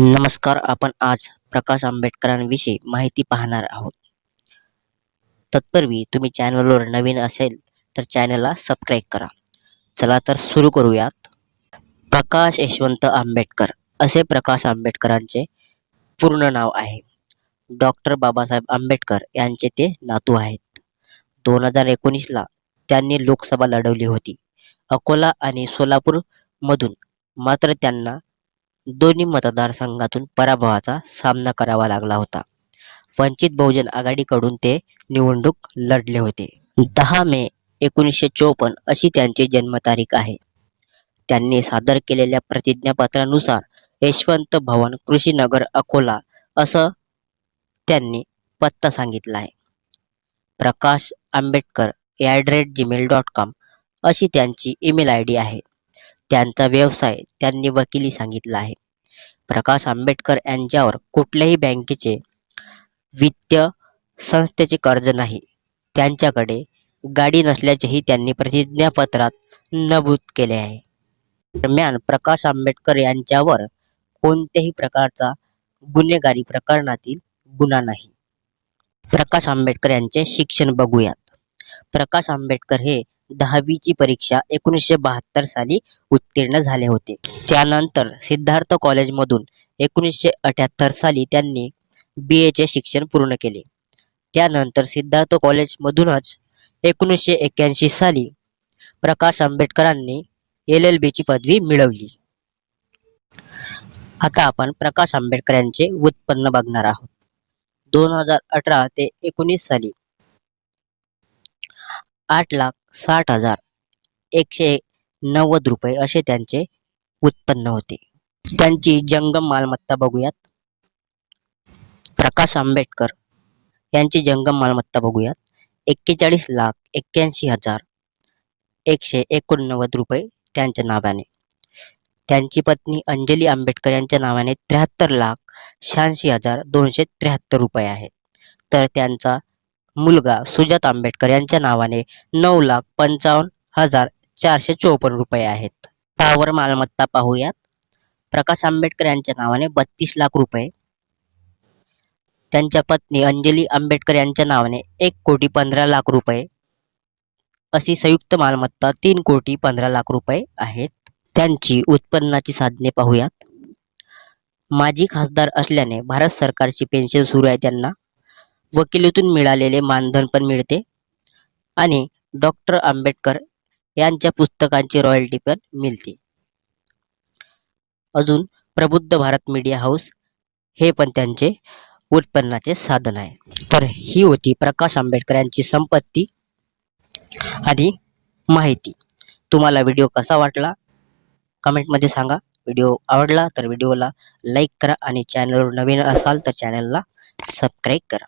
नमस्कार आपण आज प्रकाश आंबेडकरांविषयी माहिती पाहणार आहोत. तत्पूर्वी तुम्ही चॅनलवर नवीन असेल तर चॅनलला सबस्क्राईब करा. चला तर सुरू करूयात. प्रकाश यशवंत आंबेडकर असे प्रकाश आंबेडकरांचे पूर्ण नाव आहे. डॉक्टर बाबासाहेब आंबेडकर यांचे ते नातू आहेत. दोन हजार एकोणीसला त्यांनी लोकसभा लढवली होती. अकोला आणि सोलापूर मधून मात्र त्यांना दोन्ही मतदारसंघातून पराभवाचा सामना करावा लागला होता. वंचित बहुजन आघाडीकडून ते निवडणूक लढले होते. दहा मे एकोणीसशे चोपन्न अशी त्यांची जन्मतारीख आहे. त्यांनी सादर केलेल्या प्रतिज्ञापत्रानुसार यशवंत भवन कृषीनगर अकोला असं त्यांनी पत्ता सांगितला आहे. Prakash Ambedkar at rate Gmail dot com अशी त्यांची ईमेल आय डी आहे. त्यांचा व्यवसाय त्यांनी वकिली सांगितला आहे. प्रकाश आंबेडकर यांच्यावर कुठल्याही बँकेचे वित्तीय संस्थेचे कर्ज नाही. त्यांच्याकडे गाडी नसल्याचेही त्यांनी प्रतिज्ञापत्रात नमूद केले आहे. दरम्यान प्रकाश आंबेडकर यांच्यावर कोणत्याही प्रकारचा गुन्हेगारी प्रकरणातील गुन्हा नाही. प्रकाश आंबेडकर यांचे शिक्षण बघूयात. प्रकाश आंबेडकर हे दहावीची परीक्षा एकोणीसशे बहात्तर साली उत्तीर्ण झाले होते. त्यानंतर सिद्धार्थ कॉलेजमधून एकोणीसशे अठ्याहत्तर साली त्यांनी बी एचे शिक्षण पूर्ण केले. त्यानंतर सिद्धार्थ कॉलेजमधूनच एकोणीसशे एक्क्याऐंशी साली प्रकाश आंबेडकरांनी एल एल बीची पदवी मिळवली. आता आपण प्रकाश आंबेडकर यांचे उत्पन्न बघणार आहोत. दोन हजार अठरा ते एकोणीस साली आठ लाख साठ हजार एकशे नव्वद रुपये असे त्यांचे उत्पन्न होते. त्यांची जंगम मालमत्ता बघूयात. प्रकाश आंबेडकर यांची जंगम मालमत्ता बघूयात. एक्केचाळीस लाख एक्क्याऐंशी हजार एकशे एकोणनव्वद रुपये त्यांच्या नावाने. त्यांची पत्नी अंजली आंबेडकर यांच्या नावाने त्र्याहत्तर लाख शहाऐंशी हजार दोनशे त्र्याहत्तर रुपये आहेत. तर त्यांचा मुलगा सुजात आंबेडकर यांच्या नावाने नऊ लाख पंचावन्न हजार चारशे चोपन्न रुपये आहेत. स्थावर मालमत्ता पाहूयात. प्रकाश आंबेडकर यांच्या नावाने बत्तीस लाख रुपये. त्यांच्या पत्नी अंजली आंबेडकर यांच्या नावाने एक कोटी पंधरा लाख रुपये. अशी संयुक्त मालमत्ता तीन कोटी पंधरा लाख रुपये आहेत. त्यांची उत्पन्नाची साधने पाहूयात. माजी खासदार असल्याने भारत सरकारची पेन्शन सुरू आहे त्यांना. वकिलीतून मिळालेले मानधन पण मिळते. आणि डॉक्टर आंबेडकर यांच्या पुस्तकांची रॉयल्टी पण मिळते. अजून प्रबुद्ध भारत मीडिया हाऊस हे पण त्यांचे उत्पन्नाचे साधन आहे. तर ही होती प्रकाश आंबेडकर यांची संपत्ती आणि माहिती. तुम्हाला व्हिडिओ कसा वाटला? कमेंटमध्ये सांगा. व्हिडिओ आवडला तर व्हिडिओला लाईक करा आणि चॅनलवर नवीन असाल तर चॅनलला सबस्क्राईब करा.